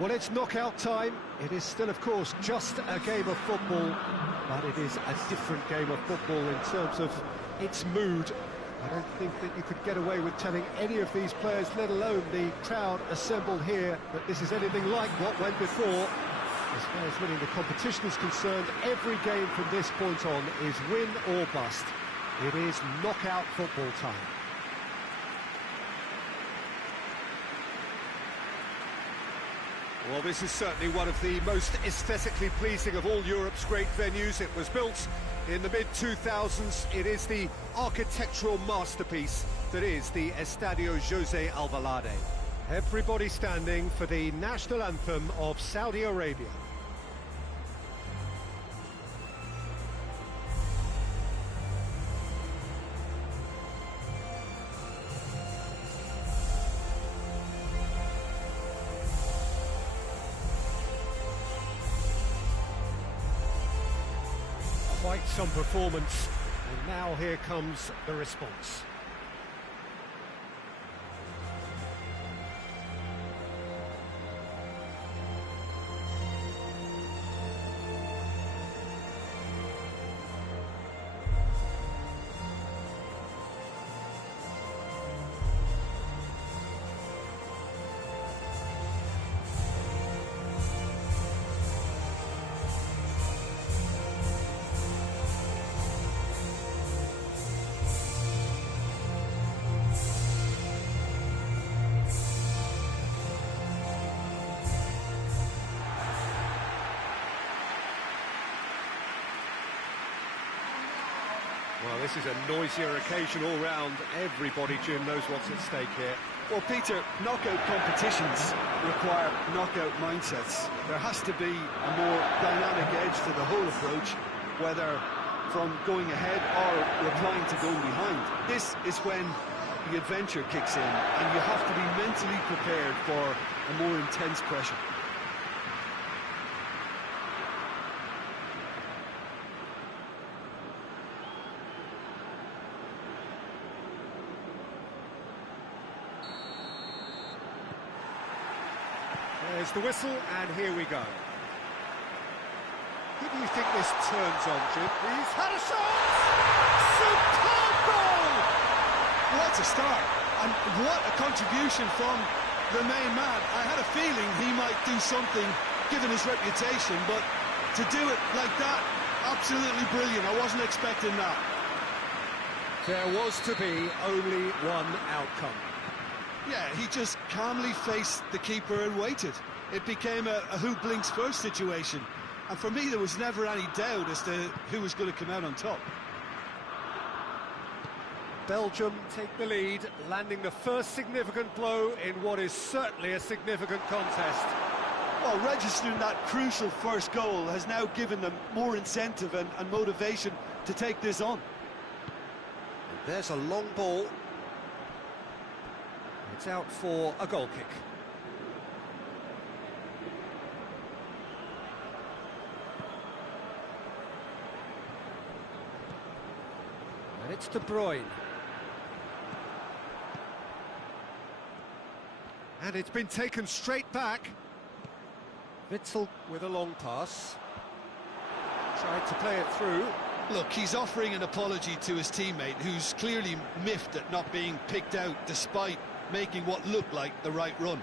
Well, it's knockout time. It is still, of course, just a game of football, but it is a different game of football in terms of its mood. I don't think that you could get away with telling any of these players, let alone the crowd assembled here, that this is anything like what went before. As far as winning the competition is concerned, every game from this point on is win or bust. It is knockout football time. Well, this is certainly one of the most aesthetically pleasing of all Europe's great venues. It was built in the mid-2000s. It is the architectural masterpiece that is the Estadio José Alvalade. Everybody standing for the national anthem of Saudi Arabia. Quite some performance, and now here comes the response. Well, this is a noisier occasion all round. Everybody, Jim, knows what's at stake here. Well, Peter, knockout competitions require knockout mindsets. There has to be a more dynamic edge to the whole approach, whether from going ahead or replying to going behind. This is when the adventure kicks in, and you have to be mentally prepared for a more intense pressure. There's the whistle, and here we go. Who do you think this turns on, Jim? He's had a shot! Superb goal! What a start, and what a contribution from the main man. I had a feeling he might do something, given his reputation, but to do it like that, absolutely brilliant. I wasn't expecting that. There was to be only one outcome. Yeah, he just calmly faced the keeper and waited. It became a who blinks first situation. And for me, there was never any doubt as to who was going to come out on top. Belgium take the lead, landing the first significant blow in what is certainly a significant contest. Well, registering that crucial first goal has now given them more incentive and motivation to take this on. And there's a long ball. It's out for a goal kick. And it's De Bruyne. And it's been taken straight back. Witsel with a long pass. Tried to play it through. Look, he's offering an apology to his teammate, who's clearly miffed at not being picked out despite making what looked like the right run.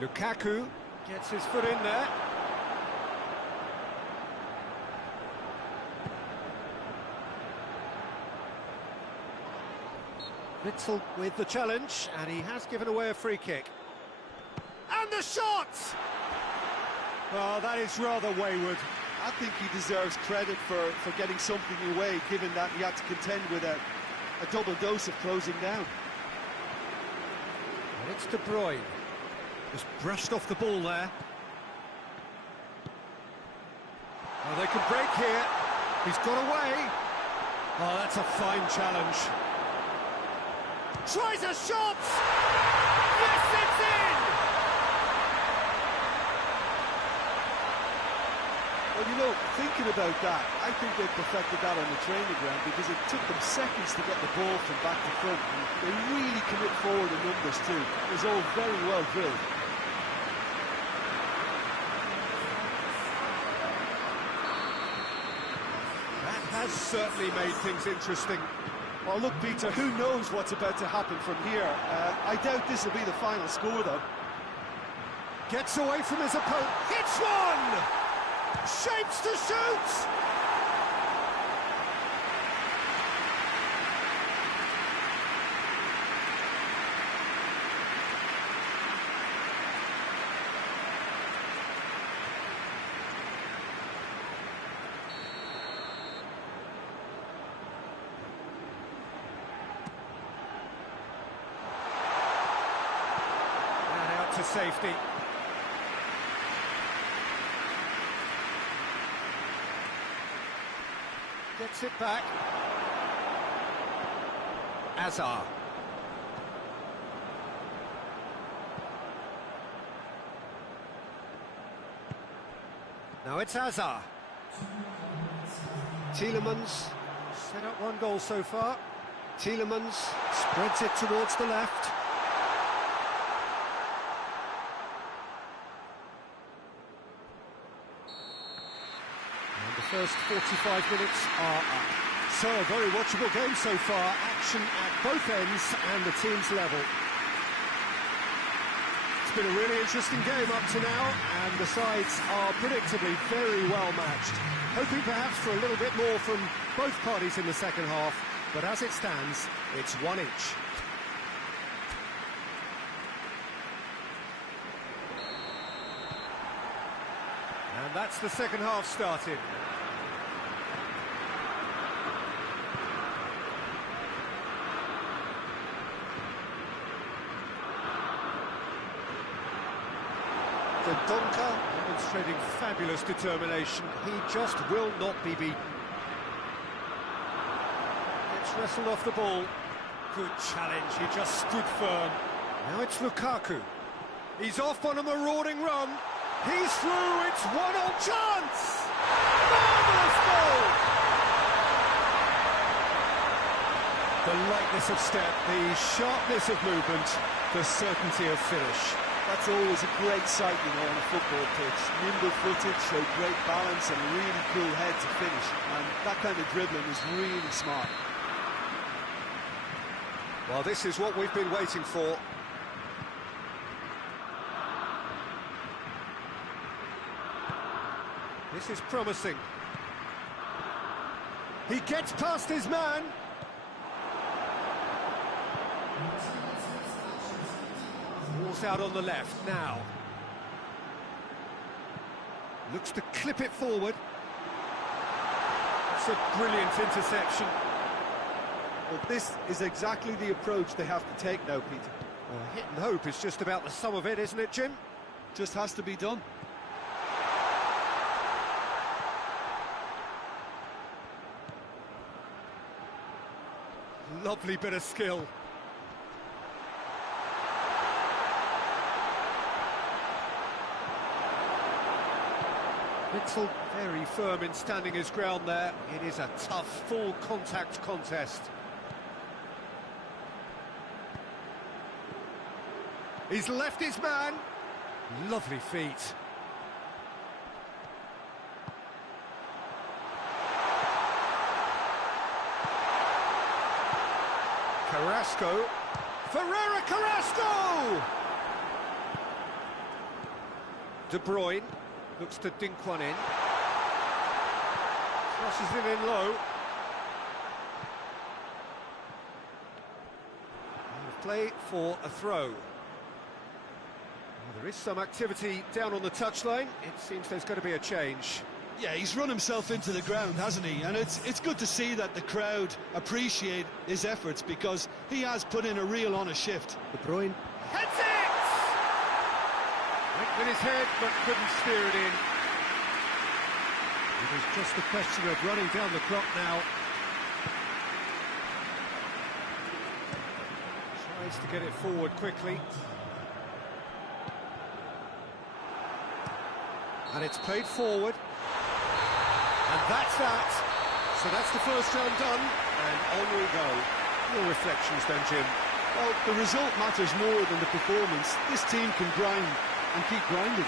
Lukaku gets his foot in there. Witsel with the challenge, and he has given away a free kick. And the shot! Well, that is rather wayward. I think he deserves credit for getting something away, given that he had to contend with a double dose of closing down. And it's De Bruyne. Just brushed off the ball there. Oh, they can break here. He's got away. Oh, that's a fine challenge. Tries a shot! Yes, it's in! Well, you know, thinking about that, I think they perfected that on the training ground because it took them seconds to get the ball from back to front. And they really commit forward in numbers too. It was all very well drilled. That has certainly made things interesting. Well, look, Peter, who knows what's about to happen from here? I doubt this will be the final score, though. Gets away from his opponent, hits one! Shapes to shoot! And out to safety. Gets it back. Azar. Now it's Azar. Tielemans. Set up one goal so far. Tielemans spreads it towards the left. First 45 minutes are up. So, a very watchable game so far. Action at both ends and the team's level. It's been a really interesting game up to now, and the sides are predictably very well matched. Hoping perhaps for a little bit more from both parties in the second half, but as it stands, it's one each. And that's the second half started. The Donker demonstrating fabulous determination. He just will not be beaten. Gets wrestled off the ball. Good challenge, he just stood firm. Now it's Lukaku. He's off on a marauding run. He's through, it's 1-0 chance! Marvellous goal! The lightness of step, the sharpness of movement, the certainty of finish. That's always a great sight, you know, on a football pitch. Nimble-footed, showed great balance and a really cool head to finish. And that kind of dribbling is really smart. Well, this is what we've been waiting for. This is promising. He gets past his man. Ball's out on the left now. Looks to clip it forward. It's a brilliant interception. Well, this is exactly the approach they have to take now, Peter. Well, hit and hope is just about the sum of it, isn't it, Jim? Just has to be done. Lovely bit of skill. Witzel very firm in standing his ground there. It is a tough, full contact contest. He's left his man. Lovely feet. Carrasco. Ferreira Carrasco! De Bruyne looks to dink one in. Crosses it in low. And play for a throw. Well, there is some activity down on the touchline. It seems there's going to be a change. Yeah, he's run himself into the ground, hasn't he? And it's good to see that the crowd appreciate his efforts because he has put in a real honest shift. De Bruyne heads it! Went with his head, but couldn't steer it in. It was just a question of running down the clock now. Tries to get it forward quickly. And it's played forward. And that's that. So that's the first round done, and on we go. Your reflections then, Jim? Well, the result matters more than the performance. This team can grind and keep grinding.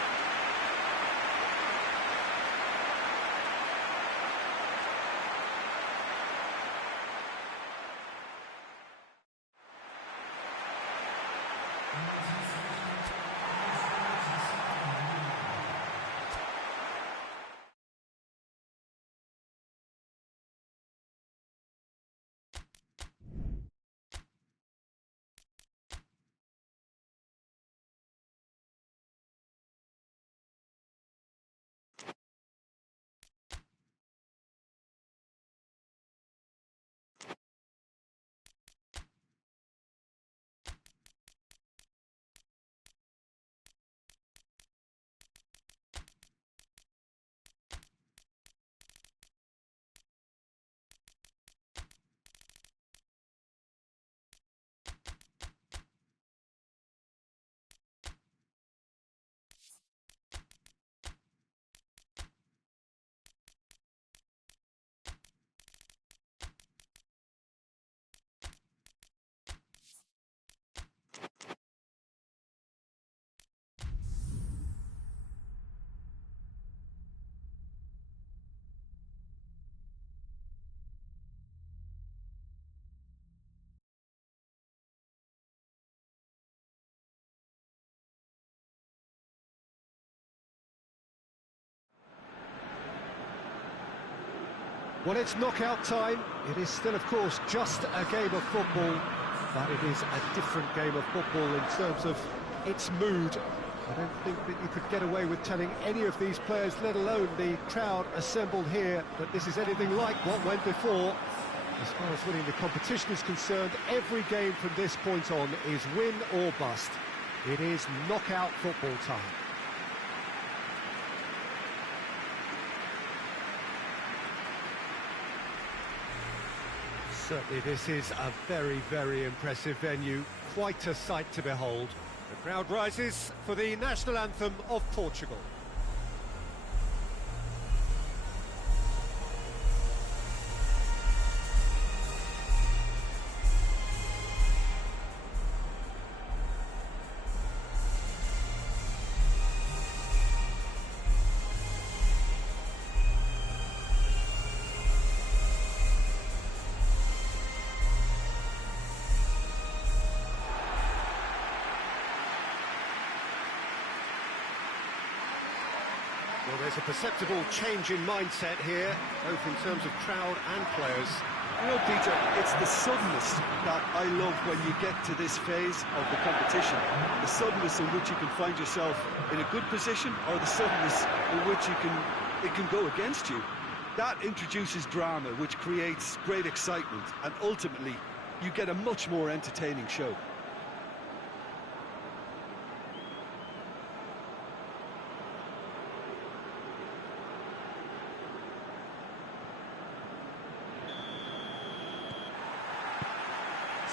Well, it's knockout time. It is still, of course, just a game of football, but it is a different game of football in terms of its mood. I don't think that you could get away with telling any of these players, let alone the crowd assembled here, that this is anything like what went before. As far as winning the competition is concerned, every game from this point on is win or bust. It is knockout football time. Certainly this is a very, very impressive venue. Quite a sight to behold. The crowd rises for the national anthem of Portugal. Well, there's a perceptible change in mindset here, both in terms of crowd and players. You know, Peter, it's the suddenness that I love when you get to this phase of the competition. The suddenness in which you can find yourself in a good position, or the suddenness in which it can go against you. That introduces drama, which creates great excitement, and ultimately, you get a much more entertaining show.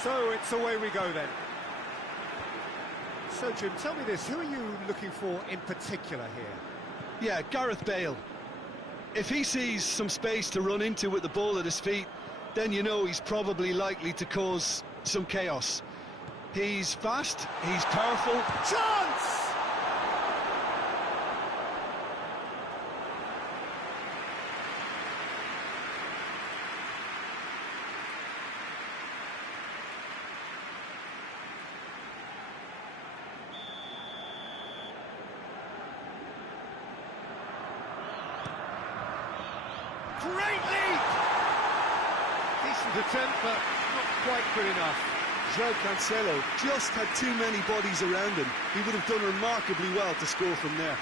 So it's away we go then. So Jim, tell me this, who are you looking for in particular here? Yeah, Gareth Bale. If he sees some space to run into with the ball at his feet, then you know he's probably likely to cause some chaos. He's fast, he's powerful. Chance! Great leap! Decent attempt, but not quite good enough. João Cancelo just had too many bodies around him. He would have done remarkably well to score from there.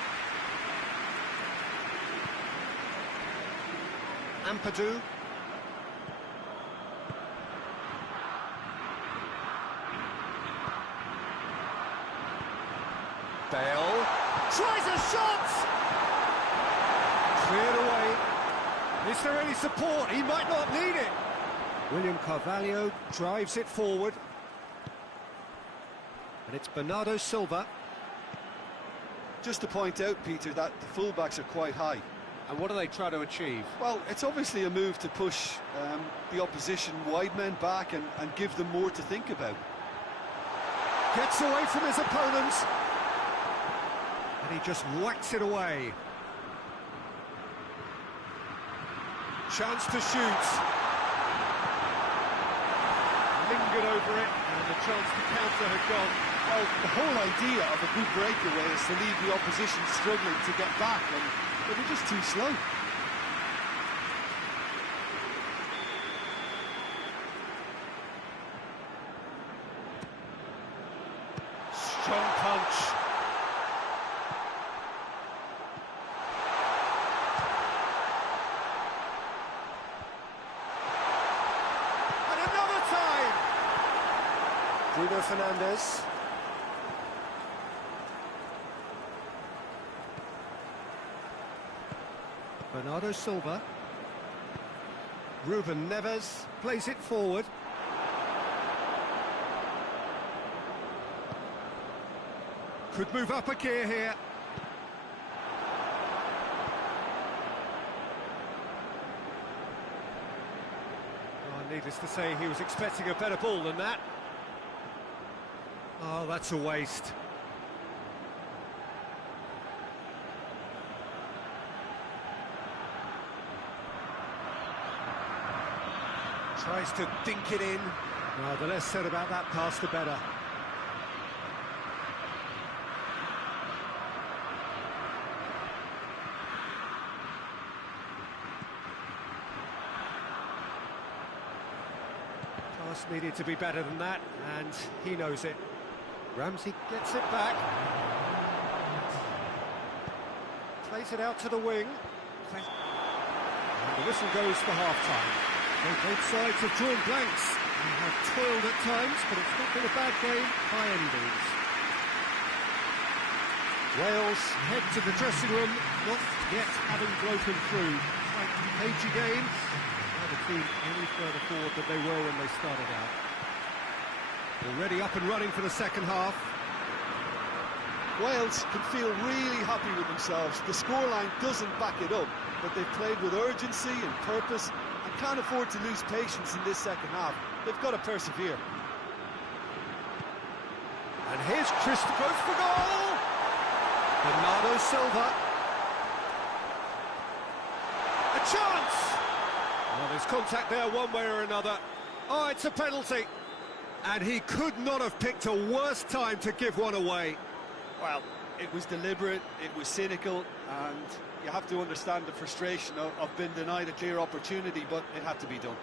Ampadu. Bale tries a shot! Cleared away. Is there any support? He might not need it. William Carvalho drives it forward. And it's Bernardo Silva. Just to point out, Peter, that the fullbacks are quite high. And what do they try to achieve? Well, it's obviously a move to push the opposition wide men back and give them more to think about. Gets away from his opponents. And he just whacks it away. Chance to shoot. Lingered over it, and the chance to counter had gone. Well, the whole idea of a good breakaway is to leave the opposition struggling to get back, and they were just too slow. Strong punch. And another time. Bruno Fernandes. Bernardo Silva. Ruben Neves plays it forward. Could move up a gear here. Oh, needless to say, he was expecting a better ball than that. Oh, that's a waste. Tries to dink it in. Well, the less said about that pass, the better. Pass needed to be better than that, and he knows it. Ramsey gets it back. Plays it out to the wing. And the whistle goes for half-time. Both sides have drawn blanks. They have toiled at times, but it's not been a bad game by any means. Wales head to the dressing room, not yet having broken through. Quite a cagey game. Never been any further forward than they were when they started out. Already up and running for the second half. Wales can feel really happy with themselves. The scoreline doesn't back it up, but they've played with urgency and purpose and can't afford to lose patience in this second half. They've got to persevere. And here's Chris goes for goal! Bernardo Silva. A chance! Well, there's contact there one way or another. Oh, it's a penalty. And he could not have picked a worse time to give one away. Well, it was deliberate, it was cynical, and you have to understand the frustration of being denied a clear opportunity, but it had to be done.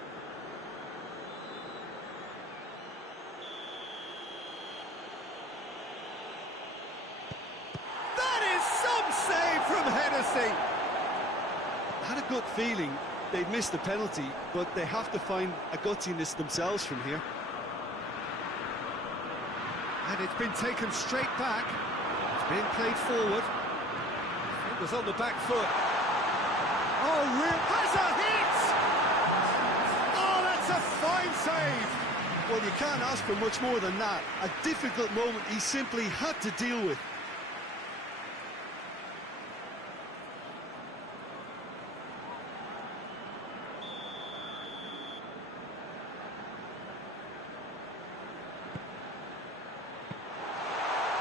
That is some save from Hennessy! I had a gut feeling they'd missed the penalty, but they have to find a gutsiness themselves from here. And it's been taken straight back. It's being played forward. It was on the back foot. Oh, real has a hit! Oh, that's a fine save! Well, you can't ask for much more than that. A difficult moment he simply had to deal with.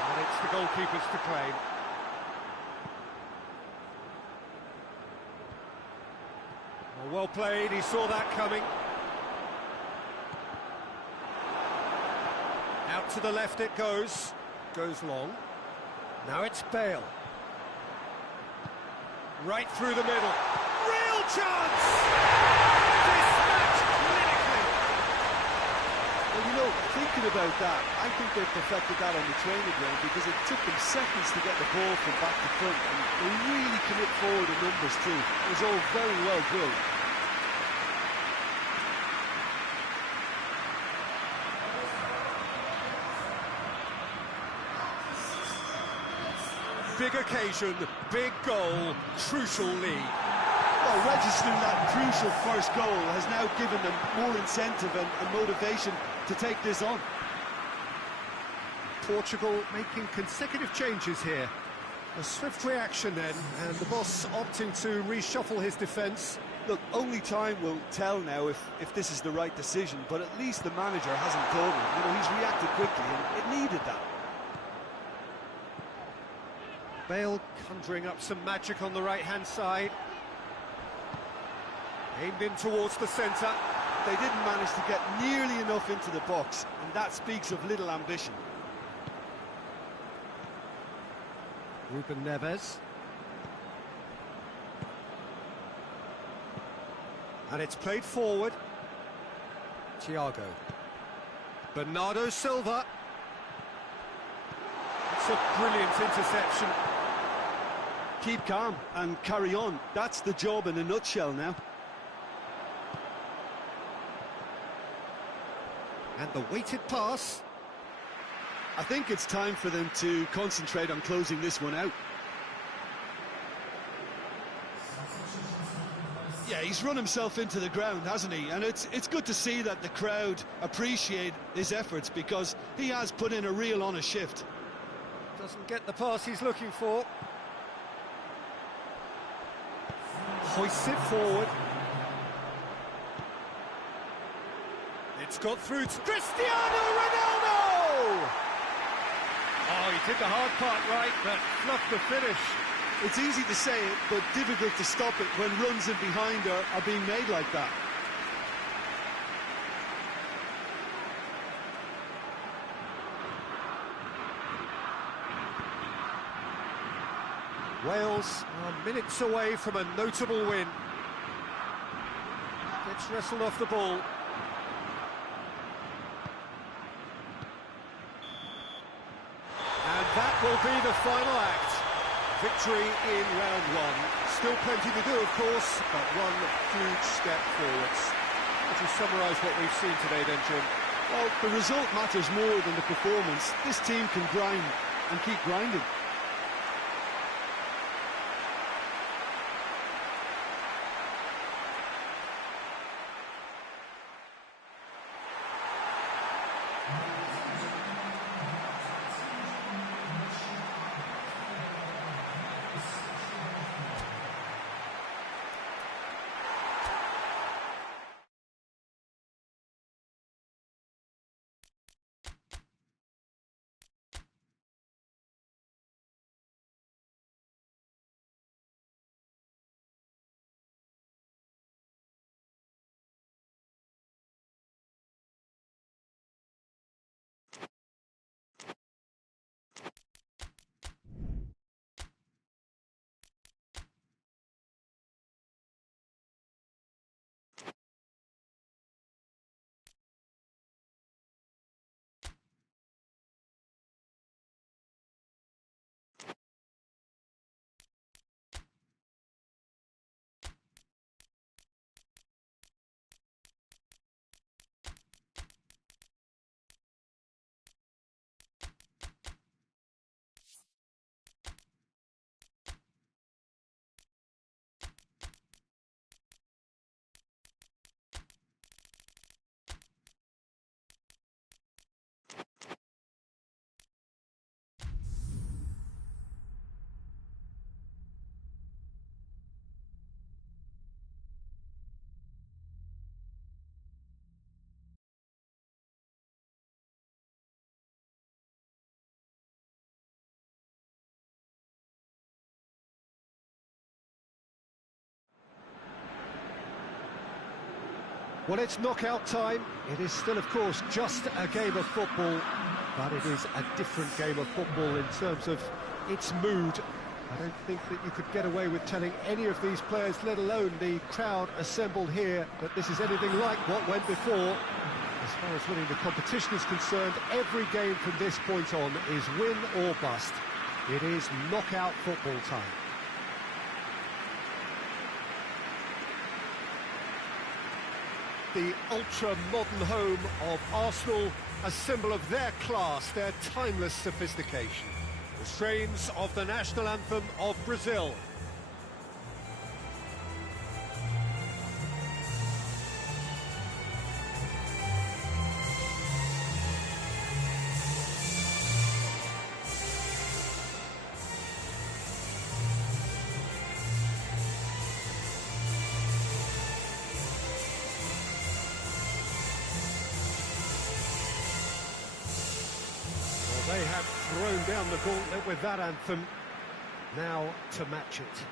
And it's the goalkeepers to claim. Well played, he saw that coming. Out to the left it goes. Goes long. Now it's Bale. Right through the middle. Real chance! Dispatched clinically. Well, you know, thinking about that, I think they've perfected that on the training ground because it took them seconds to get the ball from back to front, and they really commit forward in numbers too. It was all very well drilled. Big occasion, big goal, crucial lead. Well, registering that crucial first goal has now given them more incentive and motivation to take this on. Portugal making consecutive changes here. A swift reaction then, and the boss opting to reshuffle his defence. Look, only time will tell now if this is the right decision, but at least the manager hasn't dawdled. You know, he's reacted quickly, and it needed that. Bale conjuring up some magic on the right-hand side. Aimed in towards the centre. They didn't manage to get nearly enough into the box, and that speaks of little ambition. Ruben Neves. And it's played forward. Thiago. Bernardo Silva. It's a brilliant interception. Keep calm and carry on. That's the job in a nutshell now. And the weighted pass. I think it's time for them to concentrate on closing this one out. Yeah, he's run himself into the ground, hasn't he? And it's good to see that the crowd appreciate his efforts, because he has put in a real honest shift. Doesn't get the pass he's looking for. Hoists it forward. It's got through to Cristiano Ronaldo! Oh, he did the hard part right, but fluffed the finish. It's easy to say it, but difficult to stop it when runs in behind are being made like that. Wales are minutes away from a notable win. Gets wrestled off the ball. And that will be the final act. Victory in round one. Still plenty to do, of course, but one huge step forwards. Would you summarise what we've seen today then, Jim? Well, the result matters more than the performance. This team can grind and keep grinding. Well, it's knockout time. It is still, of course, just a game of football, but it is a different game of football in terms of its mood. I don't think that you could get away with telling any of these players, let alone the crowd assembled here, that this is anything like what went before. As far as winning the competition is concerned, every game from this point on is win or bust. It is knockout football time. The ultra-modern home of Arsenal, a symbol of their class, their timeless sophistication. The strains of the national anthem of Brazil. thrown down the gauntlet with that anthem. Now to match it.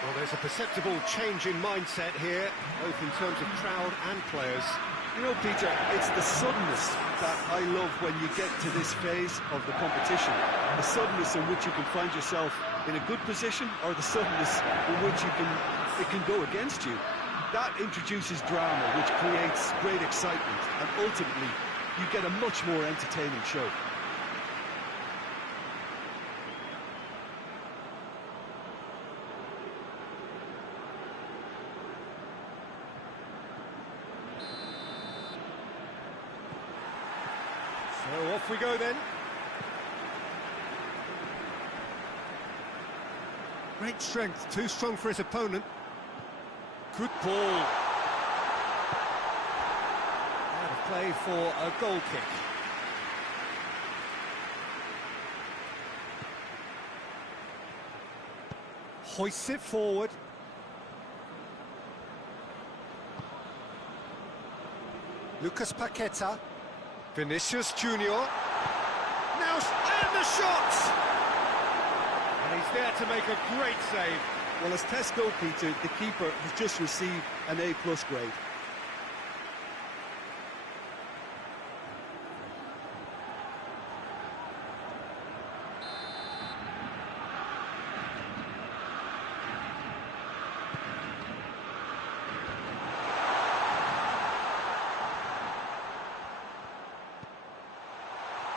Well, there's a perceptible change in mindset here, both in terms of crowd and players. You know, Peter, it's the suddenness that I love when you get to this phase of the competition. The suddenness in which you can find yourself in a good position, or the suddenness in which it can go against you. That introduces drama, which creates great excitement, and ultimately you get a much more entertaining show. So off we go then. Great strength, too strong for his opponent. Good ball. Out of play for a goal kick. Hoists it forward. Lucas Paqueta. Vinicius Junior. Now, and the shot! And he's there to make a great save. Well, as tests go, Peter, the keeper has just received an A+ grade.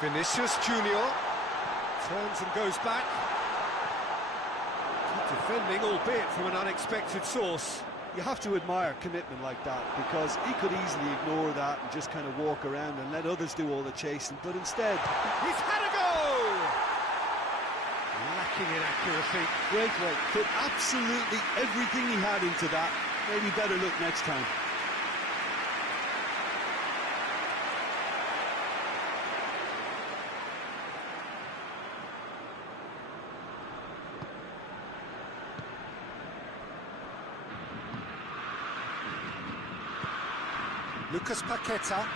Vinicius Junior turns and goes back. Good defending, albeit from an unexpected source. You have to admire commitment like that, because he could easily ignore that and just kind of walk around and let others do all the chasing, but instead... He's had a go! Lacking in accuracy. Great work. Put absolutely everything he had into that. Maybe better look next time. Lucas Paqueta.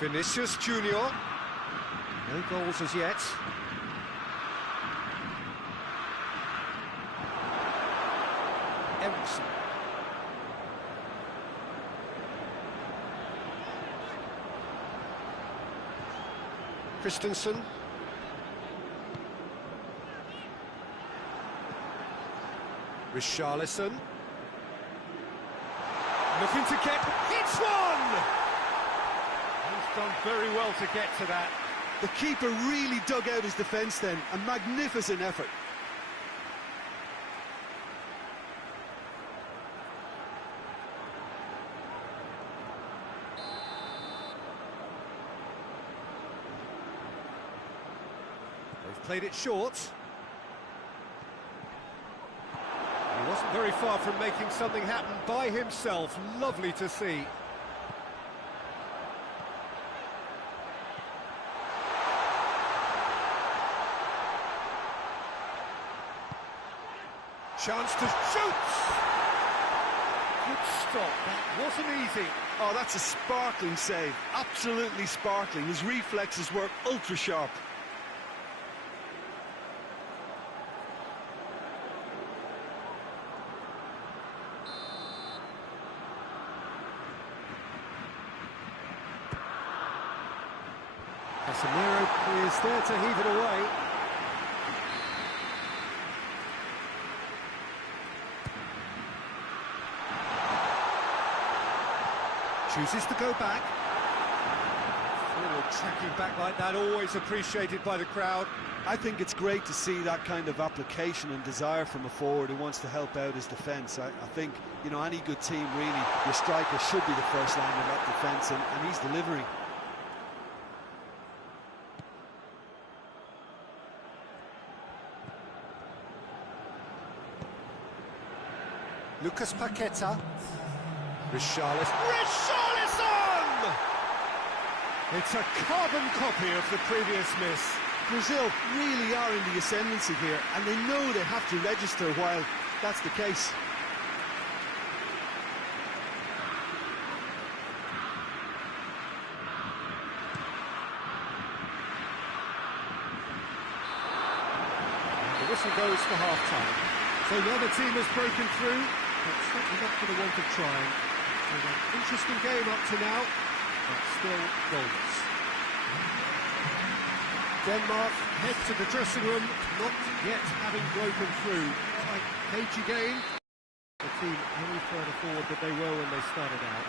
Vinicius Junior. No goals as yet. Ericsson. Christensen. Richarlison. Looking to get... It's one! He's done very well to get to that. The keeper really dug out his defence then. A magnificent effort. They've played it short. He wasn't very far from making something happen by himself. Lovely to see. Chance to shoot! Good stop, that wasn't easy. Oh, that's a sparkling save. Absolutely sparkling. His reflexes were ultra sharp. Casemiro is there to heave it away. Chooses to go back. little tracking back like that, always appreciated by the crowd. I think it's great to see that kind of application and desire from a forward who wants to help out his defence. I think, you know, any good team, really, your striker should be the first line of that defence, and he's delivering. Lucas Paqueta. Richarlison! It's a carbon copy of the previous miss. Brazil really are in the ascendancy here, and they know they have to register while that's the case. The whistle goes for half-time. So the other team has broken through, but certainly not for the want of trying. So an interesting game up to now, but still goalless. Denmark head to the dressing room, not yet having broken through. Quite cagey game. The team any further forward than they were when they started out.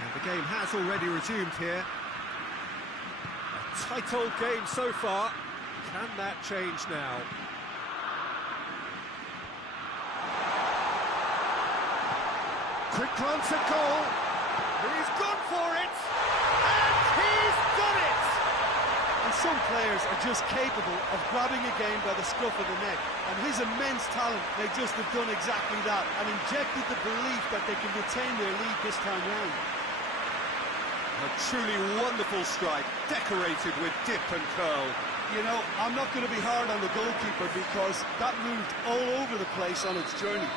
And the game has already resumed here. A tight old game so far. Can that change now? Quick glance at goal. He's gone for it. And he's done it! And some players are just capable of grabbing a game by the scruff of the neck, and his immense talent may just have done exactly that and injected the belief that they can retain their lead this time round. A truly wonderful strike, decorated with dip and curl. You know, I'm not going to be hard on the goalkeeper because that moved all over the place on its journey.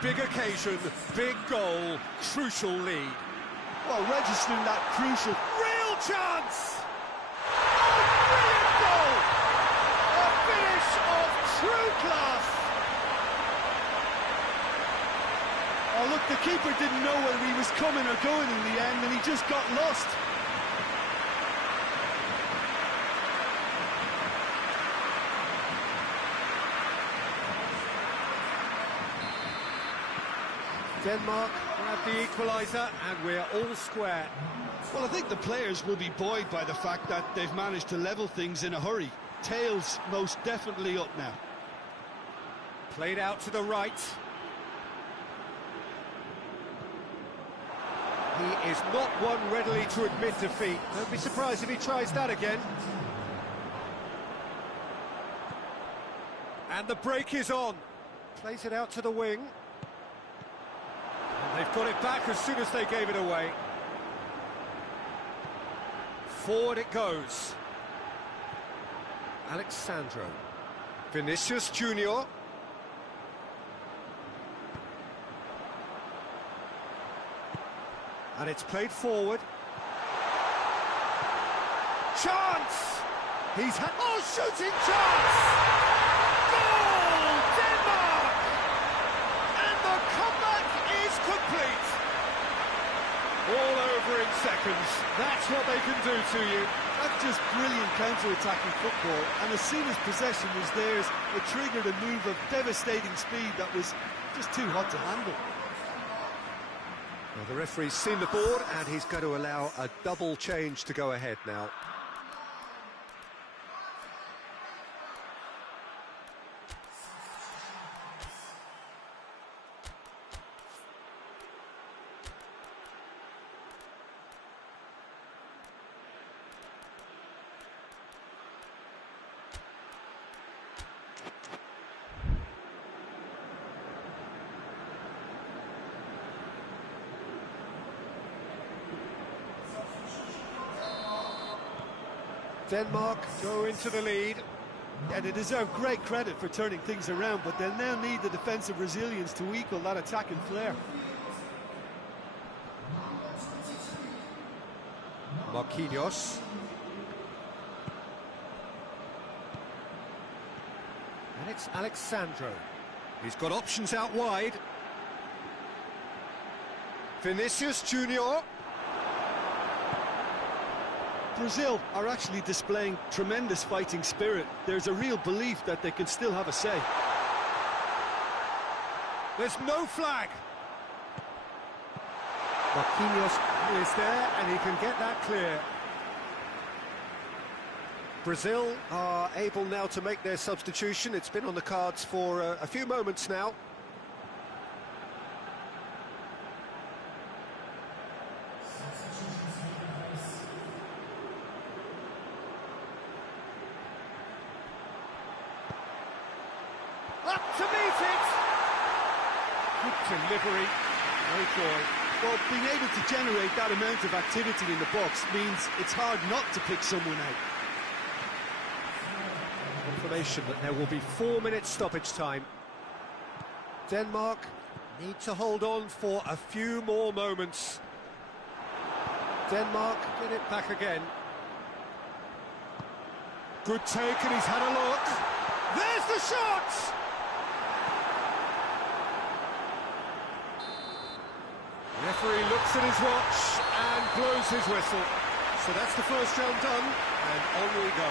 Big occasion, big goal, crucial lead. Well, registering that crucial... Real chance! Oh, brilliant goal! A finish of true class! Oh, look, the keeper didn't know whether he was coming or going in the end, and he just got lost. Denmark grab the equaliser, and we're all square. Well, I think the players will be buoyed by the fact that they've managed to level things in a hurry. Tails most definitely up now. Played out to the right. He is not one readily to admit defeat. Don't be surprised if he tries that again. And the break is on. Plays it out to the wing. And they've got it back as soon as they gave it away. Forward it goes. Alexandro. Vinicius Junior. And it's played forward. Chance! He's had... Oh, shooting chance! Goal! Denmark! And the comeback is complete. All over in seconds. That's what they can do to you. That's just brilliant counter-attacking football. And as soon as possession was theirs, it triggered a move of devastating speed that was just too hot to handle. Well, the referee's seen the board, and he's going to allow a double change to go ahead now. Denmark go into the lead. And they deserve great credit for turning things around, but they'll now need the defensive resilience to equal that attacking flair. Marquinhos. And it's Alexandro. He's got options out wide. Vinicius Junior. Brazil are actually displaying tremendous fighting spirit. There's a real belief that they can still have a say. There's no flag. Marquinhos is there, and he can get that clear. Brazil are able now to make their substitution. It's been on the cards for a few moments now. Up to meet it! Good delivery, no joy. Well, being able to generate that amount of activity in the box means it's hard not to pick someone out. Confirmation that there will be 4 minutes stoppage time. Denmark need to hold on for a few more moments. Denmark get it back again. Good take, and he's had a look. There's the shot! Referee looks at his watch and blows his whistle. So that's the first round done, and on we go.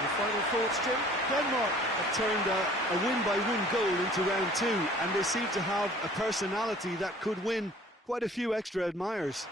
Your final thoughts, Jim? Denmark have turned a win-by-one goal into round two, and they seem to have a personality that could win quite a few extra admirers.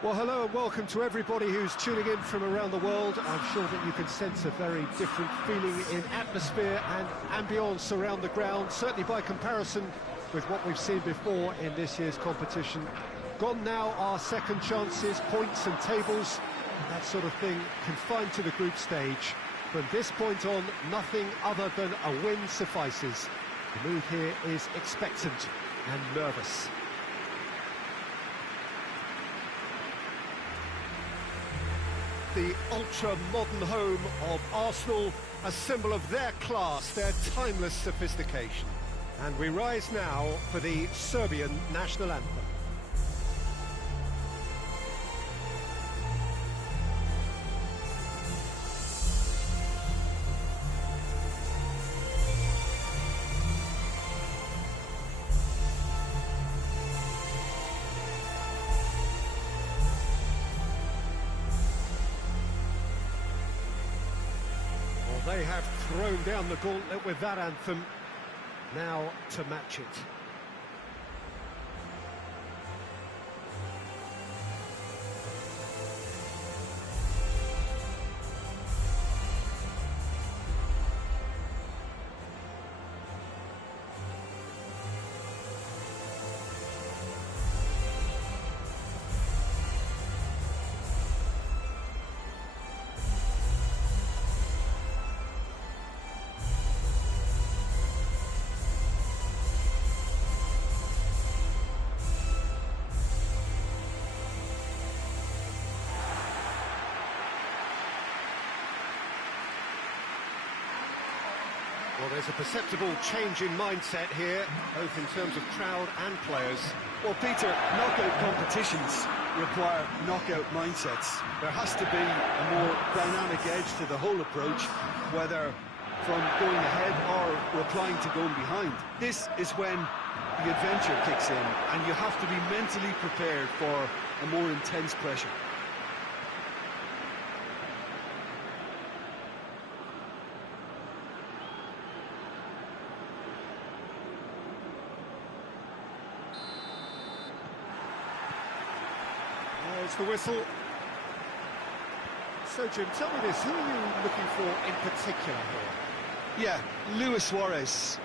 Well, hello and welcome to everybody who's tuning in from around the world. I'm sure that you can sense a very different feeling in atmosphere and ambience around the ground, certainly by comparison with what we've seen before in this year's competition. Gone now are second chances, points and tables, that sort of thing confined to the group stage. From this point on, nothing other than a win suffices. The mood here is expectant and nervous. The ultra-modern home of Arsenal, a symbol of their class, their timeless sophistication. And we rise now for the Serbian national anthem. They have thrown down the gauntlet with that anthem, now to match it. Well, there's a perceptible change in mindset here, both in terms of crowd and players. Well, Peter, knockout competitions require knockout mindsets. There has to be a more dynamic edge to the whole approach, whether from going ahead or replying to going behind. This is when the adventure kicks in, and you have to be mentally prepared for a more intense pressure. There's the whistle. So, Jim, tell me this, who are you looking for in particular here? Yeah, Luis Suarez.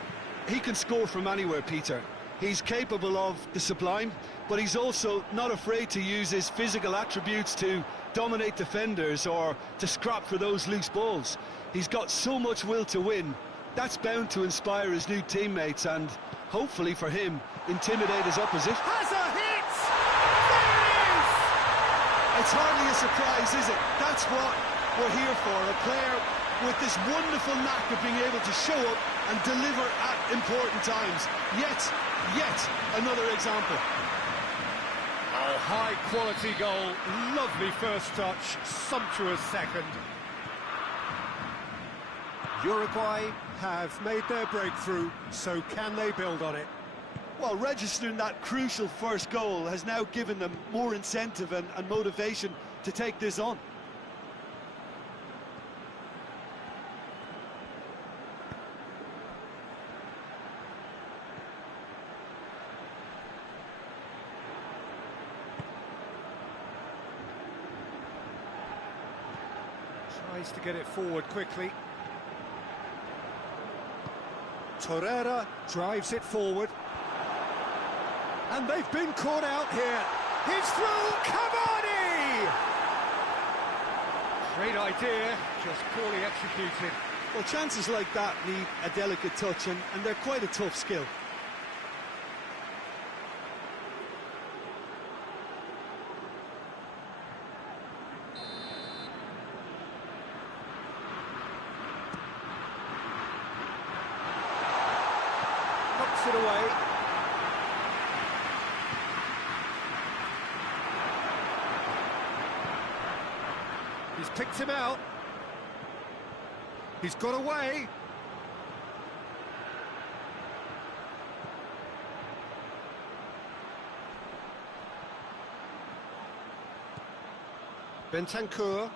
He can score from anywhere, Peter. He's capable of the sublime, but he's also not afraid to use his physical attributes to dominate defenders or to scrap for those loose balls. He's got so much will to win. That's bound to inspire his new teammates and, hopefully for him, intimidate his opposition. Has a hit! It's hardly a surprise, is it? That's what we're here for, a player with this wonderful knack of being able to show up and deliver at important times. Yet another example. Oh, high-quality goal, lovely first touch, sumptuous second. Uruguay have made their breakthrough, so can they build on it? Well, registering that crucial first goal has now given them more incentive and motivation to take this on. Tries to get it forward quickly. Torreira drives it forward. And they've been caught out here. He's through, Cavani! Great idea, just poorly executed. Well, chances like that need a delicate touch, and they're quite a tough skill. Knocks it away. He's picked him out. He's got away. Bentancur.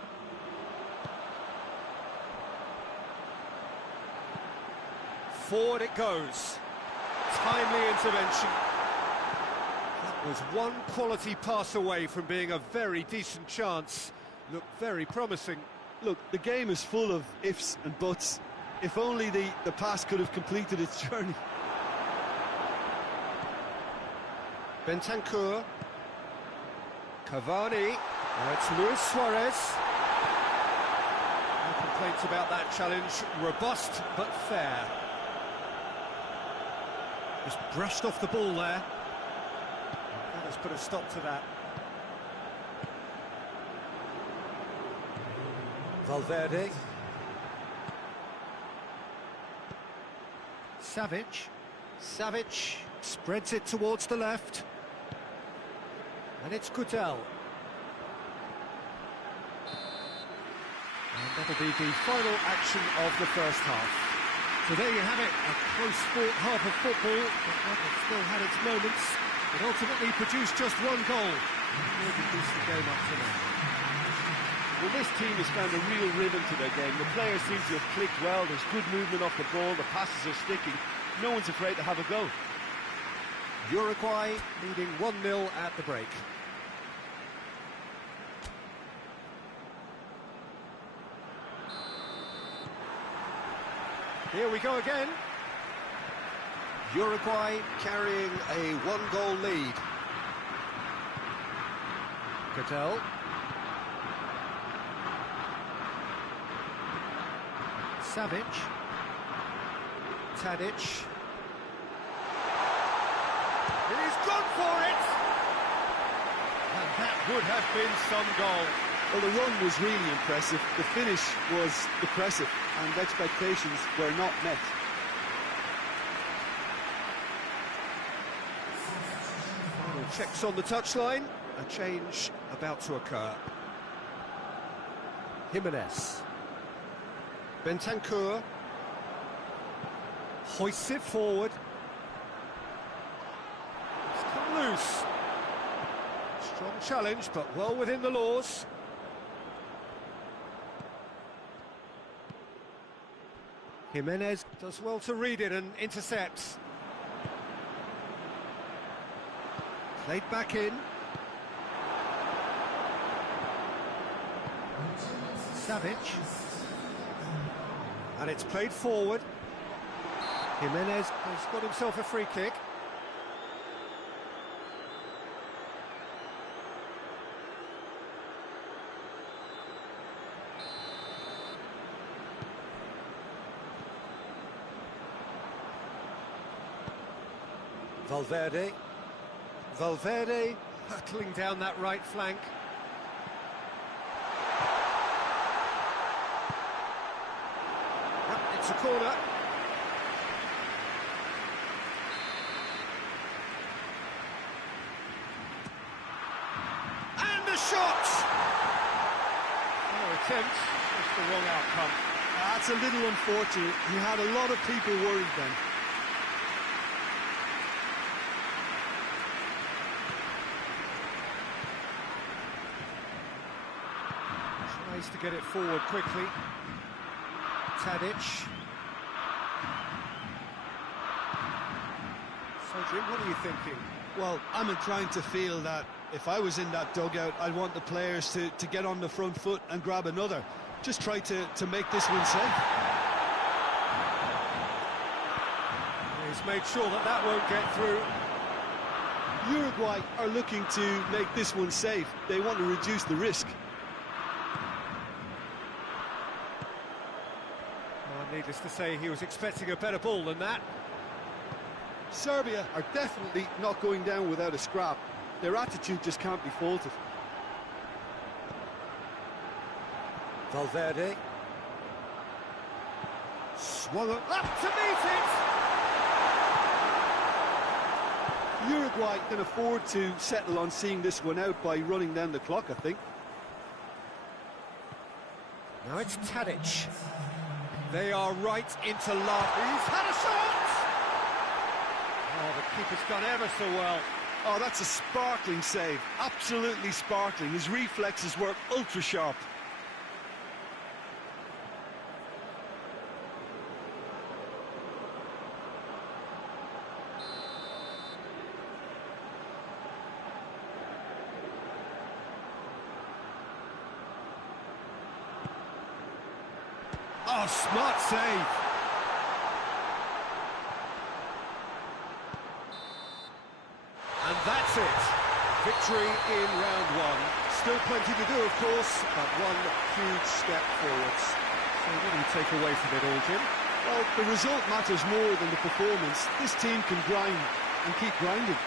Forward it goes. Timely intervention. That was one quality pass away from being a very decent chance. Looked very promising. Look, the game is full of ifs and buts. If only the pass could have completed its journey. Bentancur. Cavani. Now it's Luis Suarez. No complaints about that challenge. Robust but fair. Just brushed off the ball there. That has put a stop to that. Valverde. Savic spreads it towards the left. And it's Gutel. And that'll be the final action of the first half. So there you have it, a close-fought half of football, but one that still had its moments. It ultimately produced just one goal. It reduced the game up to now. Well, this team has found a real rhythm to their game. The players seem to have clicked well. There's good movement off the ball. The passes are sticking. No one's afraid to have a go. Uruguay leading 1-0 at the break. Here we go again. Uruguay carrying a one-goal lead. Gutel. Savic. Tadic. He's gone for it! And that would have been some goal. Well, the run was really impressive. The finish was impressive, and expectations were not met. Final checks on the touchline. A change about to occur. Jimenez. Bentancur. Hoists it forward. Strong challenge, but well within the laws. Jimenez does well to read it and intercepts. Played back in. Savic. And it's played forward. Jimenez has got himself a free kick. Valverde. Valverde hurtling down that right flank. Yep, it's a corner. And the shot! Oh, attempt, just the wrong outcome. That's a little unfortunate. He had a lot of people worried then. Tries to get it forward quickly. Tadic. So, Jim, what are you thinking? Well, I'm inclined to feel that if I was in that dugout, I'd want the players to get on the front foot and grab another. Just try to make this one safe. He's made sure that that won't get through. Uruguay are looking to make this one safe. They want to reduce the risk. Needless to say, he was expecting a better ball than that. Serbia are definitely not going down without a scrap. Their attitude just can't be faulted. Valverde. Swung up to meet it! Uruguay can afford to settle on seeing this one out by running down the clock, I think. Now it's Tadic. They are right into love. He's had a shot! Oh, the keeper's done ever so well. Oh, that's a sparkling save. Absolutely sparkling. His reflexes were ultra sharp. Oh, smart save. And that's it. Victory in round one. Still plenty to do, of course, but one huge step forwards. So what do you take away from it all, Jim? Well, the result matters more than the performance. This team can grind and keep grinding.